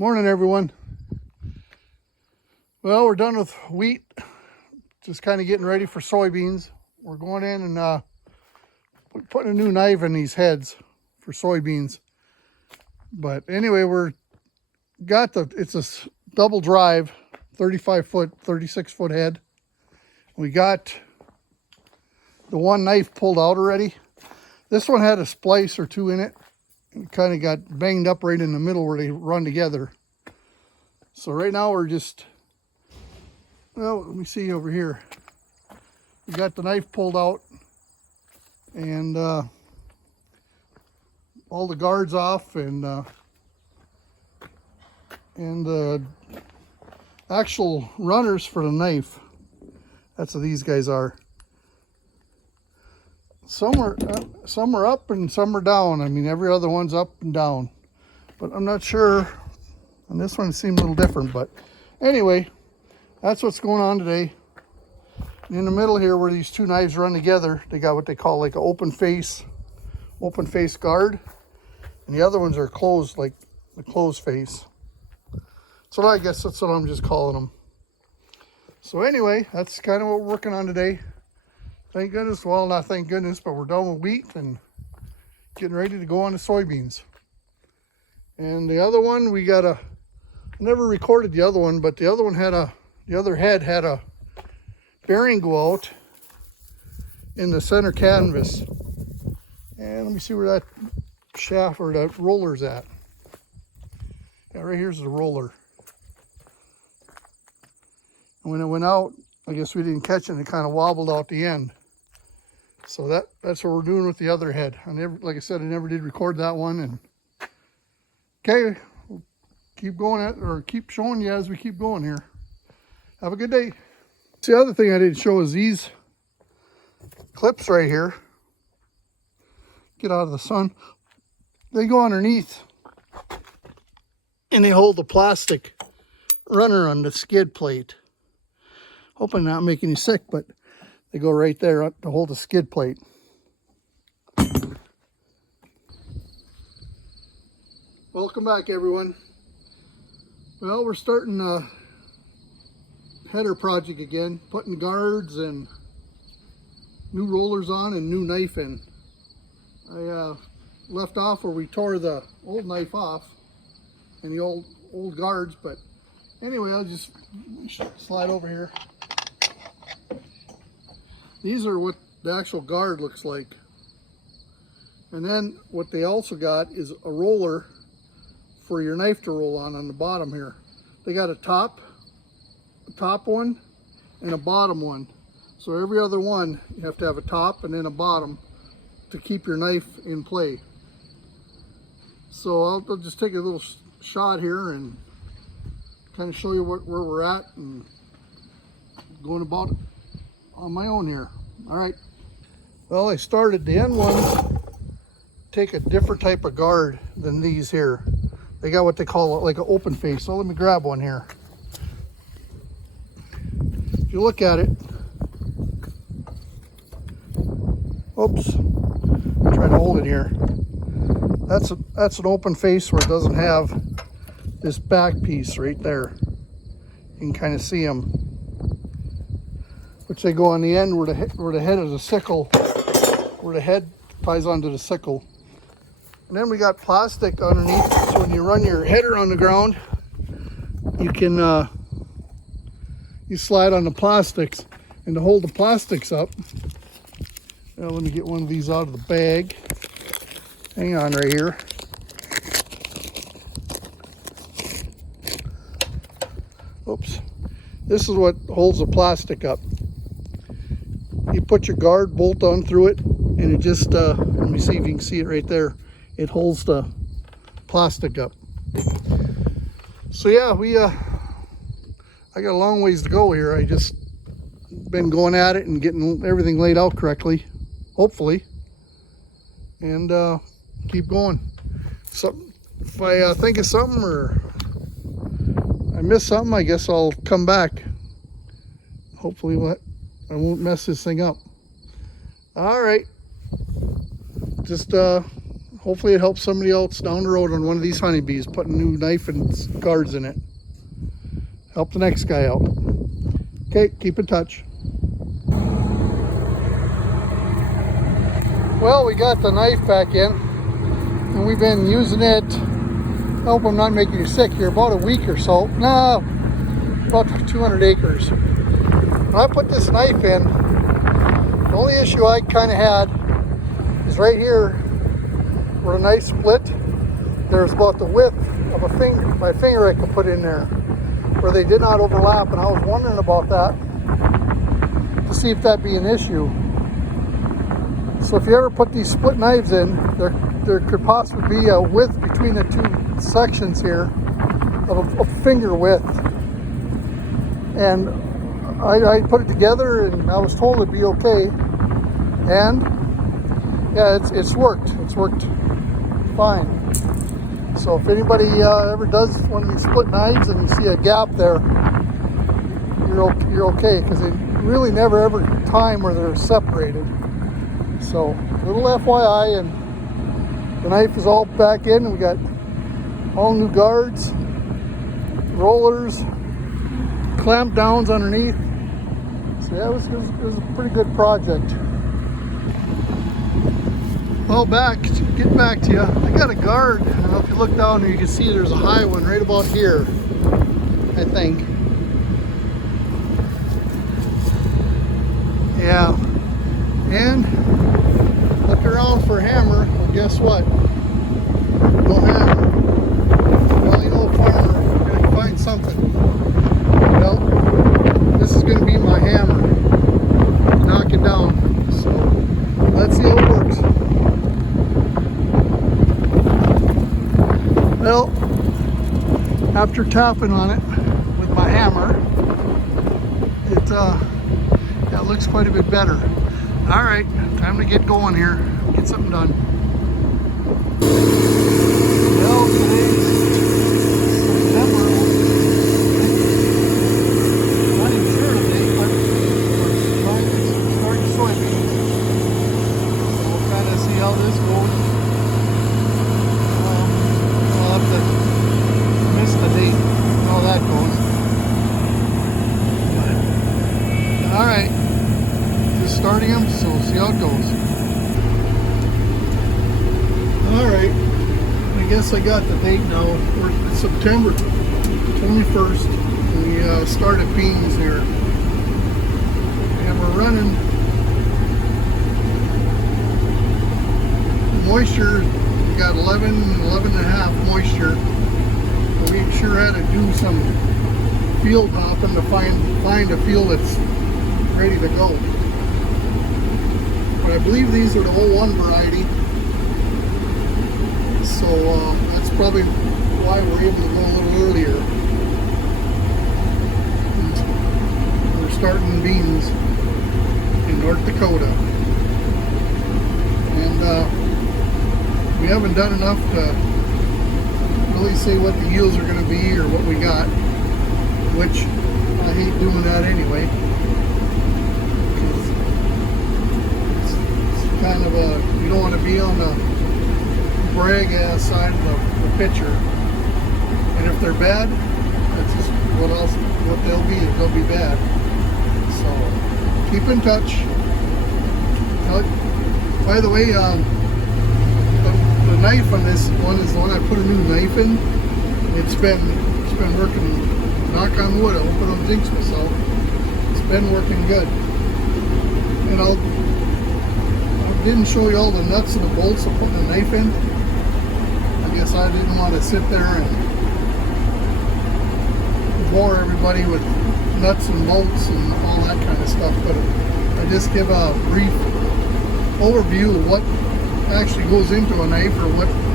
Morning, everyone. Well, we're done with wheat. Just kind of getting ready for soybeans. We're going in and putting a new knife in these heads for soybeans. But anyway, it's a double drive, 35 foot, 36 foot head. We got the one knife pulled out already. This one had a splice or two in it. It kind of got banged up right in the middle where they run together. So right now we're just, well, let me see over here. We got the knife pulled out and all the guards off and the actual runners for the knife. That's what these guys are. Some are up and some are down. I mean, every other one's up and down. But I'm not sure. And this one seemed a little different. But anyway, that's what's going on today. In the middle here where these two knives run together, they got what they call like an open face guard. And the other ones are closed, like the closed face. So I guess that's what I'm just calling them. So anyway, that's kind of what we're working on today. Thank goodness, well, not thank goodness, but we're done with wheat and getting ready to go on to soybeans. And the other one, I never recorded the other one, but the other head had a bearing go out in the center canvas. And let me see where that shaft or that roller's at. Yeah, right here's the roller. And when it went out, I guess we didn't catch it and it kind of wobbled out the end. So that's what we're doing with the other head. Like I said, I never did record that one. And okay, we'll keep going keep showing you as we keep going here. Have a good day. The other thing I didn't show is these clips right here. Get out of the sun. They go underneath and they hold the plastic runner on the skid plate. Hoping not making you sick, but they go right there to hold the skid plate. Welcome back, everyone. Well, we're starting a header project again, putting guards and new rollers on and new knife in. I left off where we tore the old knife off and the old guards, but anyway, I'll just slide over here. These are what the actual guard looks like. And then what they also got is a roller for your knife to roll on the bottom here. They got a top one and a bottom one. So every other one, you have to have a top and then a bottom to keep your knife in play. So I'll just take a little shot here and kind of show you where we're at and going about it on my own here. All right. Well, I started the end ones take a different type of guard than these here. They got what they call like an open face. So let me grab one here. If you look at it, oops, I'm trying to hold it here. That's an open face where it doesn't have this back piece right there. You can kind of see them, which they go on the end where the head is a sickle, where the head ties onto the sickle. And then we got plastic underneath, so when you run your header on the ground, you can you slide on the plastics, and to hold the plastics up, now let me get one of these out of the bag. Hang on right here. Oops. This is what holds the plastic up. You put your guard bolt on through it, and it just, let me see if you can see it right there. It holds the plastic up. So yeah, I got a long ways to go here. I just been going at it and getting everything laid out correctly, hopefully, and keep going. So if I think of something or I miss something, I guess I'll come back. Hopefully I won't mess this thing up. All right, just hopefully it helps somebody else down the road on one of these honeybees, putting new knife and guards in it. Help the next guy out. Okay, keep in touch. Well, we got the knife back in, and we've been using it. I hope I'm not making you sick here. About a week or so. No, about 200 acres. When I put this knife in, the only issue I kind of had is right here where the knife split. There's about the width of a finger, my finger I could put in there, where they did not overlap, and I was wondering about that to see if that'd be an issue. So if you ever put these split knives in, there could possibly be a width between the two sections here of a finger width. And I put it together, and I was told it'd be okay. And yeah, it's worked. It's worked fine. So if anybody ever does one of these split knives and you see a gap there, you're okay, because they really never ever time where they're separated. So little FYI, and the knife is all back in, and we got all new guards, rollers, clamp downs underneath. So yeah, it was a pretty good project. Well, getting back to you, I got a guard. I don't know if you look down there, you can see there's a high one right about here, I think. Yeah, and look around for a hammer. Well, guess what? No hammer. Well, you know, farmer, you're gonna find something. Well, this is gonna be my hammer. Knock it down. So let's see how it works. Well, after tapping on it with my hammer, it looks quite a bit better. All right, time to get going here, get something done. Well, today's September. Not even sure of the date, but we're starting soybeans. So we'll kind of see how this goes. I'll have to miss the date, how that goes. But, all right. Starting them, so we'll see how it goes. Alright, I guess I got the date now. It's September 21st. We started beans here. And we're running moisture. We got 11.5 moisture. We sure had to do some field hopping to find a field that's ready to go. But I believe these are the 01 variety, so that's probably why we're able to go a little earlier. And we're starting beans in North Dakota, and we haven't done enough to really say what the yields are going to be or what we got, which I hate doing that anyway. Kind of you don't want to be on the brag ass side of the picture, and if they're bad, that's just what they'll be. They'll be bad. So keep in touch. By the way, the knife on this one is the one I put a new knife in. It's been working. Knock on wood. I hope I don't jinx myself. It's been working good, and I didn't show you all the nuts and the bolts of putting the knife in. I guess I didn't want to sit there and bore everybody with nuts and bolts and all that kind of stuff, but I just give a brief overview of what actually goes into a knife, or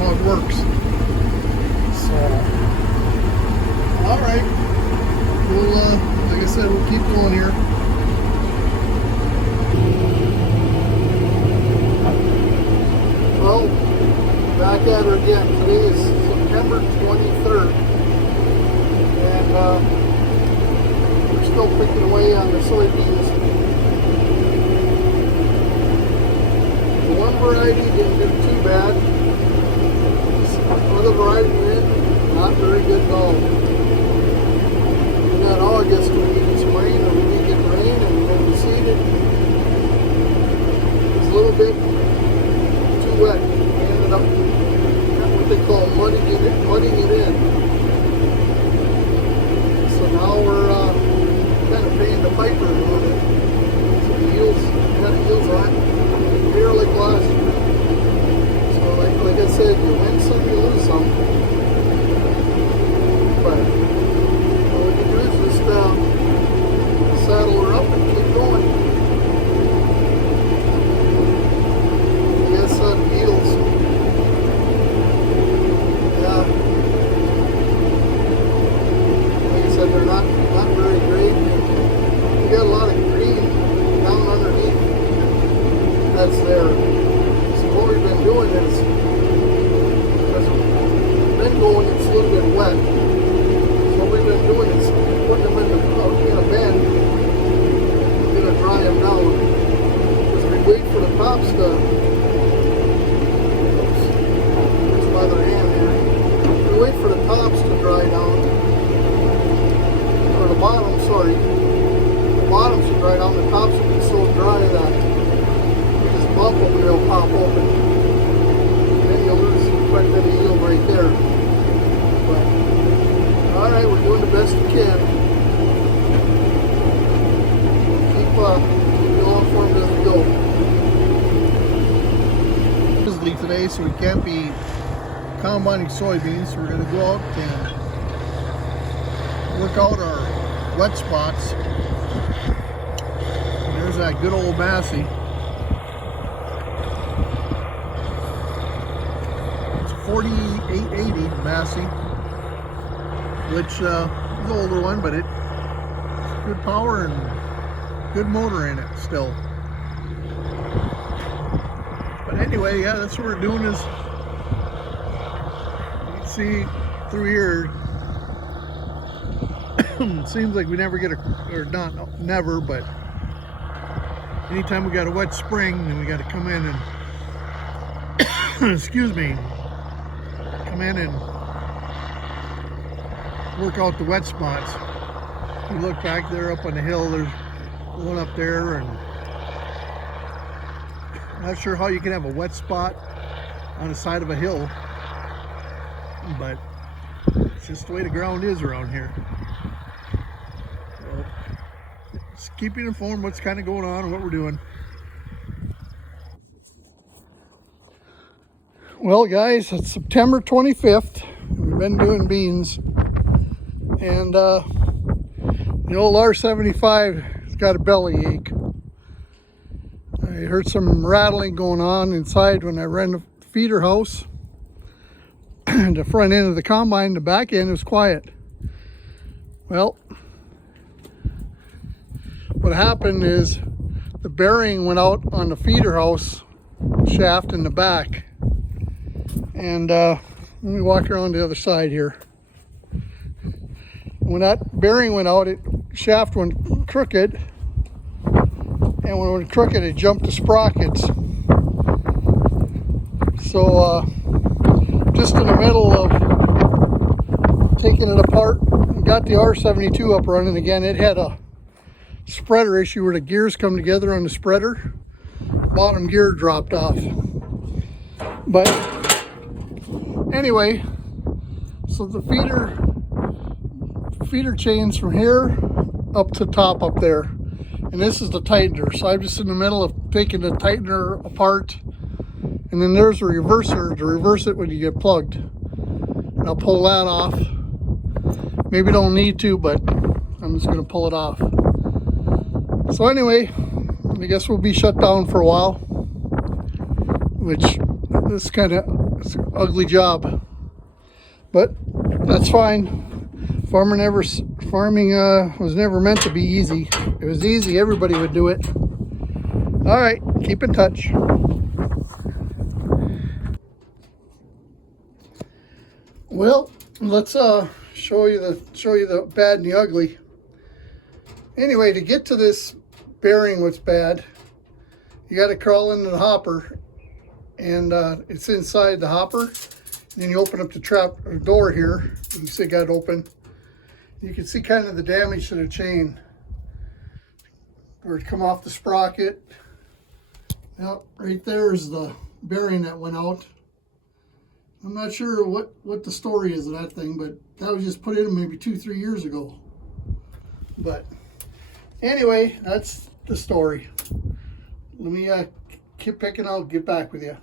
how it works. So, all right, we'll like I said, we'll keep going here. Well, back at her again. Today is September 23rd, and we're still picking away on the soybeans. The one variety didn't do too bad. good to go. In that August, we needed some rain, or we did get rain, and then we seeded. It was a little bit too wet. We ended up what they call mudding it in. So now we're kind of paying the piper a little bit. So the yields, aren't nearly last year. So like I said, you win some, you lose some. But all we can do is just saddle her up and keep going. I guess the yields. Yeah. Like I said, they're not very great. We got a lot of green down underneath that's there. So what we've been doing is, because we've been going, it's a little bit wet. So what we've been doing is putting them in a bin. We're going to dry them down. Because we wait for the tops to, oops, there's my other hand here. We wait for the tops to dry down. Or the bottom, sorry. The bottom should dry down, the tops will be so dry that you just bump them and they'll pop open. And then you'll lose quite a bit of yield right there. But, alright, we're doing the best we can. Keep going for them as we go. Busy today, so we can't be combining soybeans, so we're going to go out and work out our wet spots. There's that good old Massey. It's a 4880 Massey, which is an older one, but it's good power and good motor in it still. But anyway, yeah, that's what we're doing is, you can see through here, it seems like we never get or not never, but anytime we got a wet spring, then we got to come in and excuse me, come in and work out the wet spots. If you look back there up on the hill, there's one up there, and I'm not sure how you can have a wet spot on the side of a hill, but it's just the way the ground is around here. So, just keeping informed what's kind of going on and what we're doing. Well guys, it's September 25th. We've been doing beans, and the old R75 has got a belly ache. I heard some rattling going on inside when I ran the feeder house. The front end of the combine, the back end was quiet. Well, what happened is the bearing went out on the feeder house shaft in the back. And let me walk around the other side here. When that bearing went out, it shaft went crooked. And when it went crooked, it jumped the sprockets. So just in the middle of taking it apart, got the R72 up running again. It had a spreader issue where the gears come together on the spreader. Bottom gear dropped off. But anyway, so the feeder chains from here up to top up there. And this is the tightener. So I'm just in the middle of taking the tightener apart. And then there's a reverser to reverse it when you get plugged. And I'll pull that off. Maybe don't need to, but I'm just going to pull it off. So anyway, I guess we'll be shut down for a while. Which, this kind of, it's an ugly job. But that's fine. Farming was never meant to be easy. If it was easy, everybody would do it. All right, keep in touch. Well, let's show you the bad and the ugly. Anyway, to get to this bearing what's bad, you got to crawl into the hopper, and it's inside the hopper. Then you open up the trap or door here. You can see it got open. You can see kind of the damage to the chain where it come off the sprocket. Yep, right there is the bearing that went out. I'm not sure what the story is of that thing, but that was just put in maybe 2-3 years ago. But anyway, that's the story. Let me keep picking. I'll get back with you.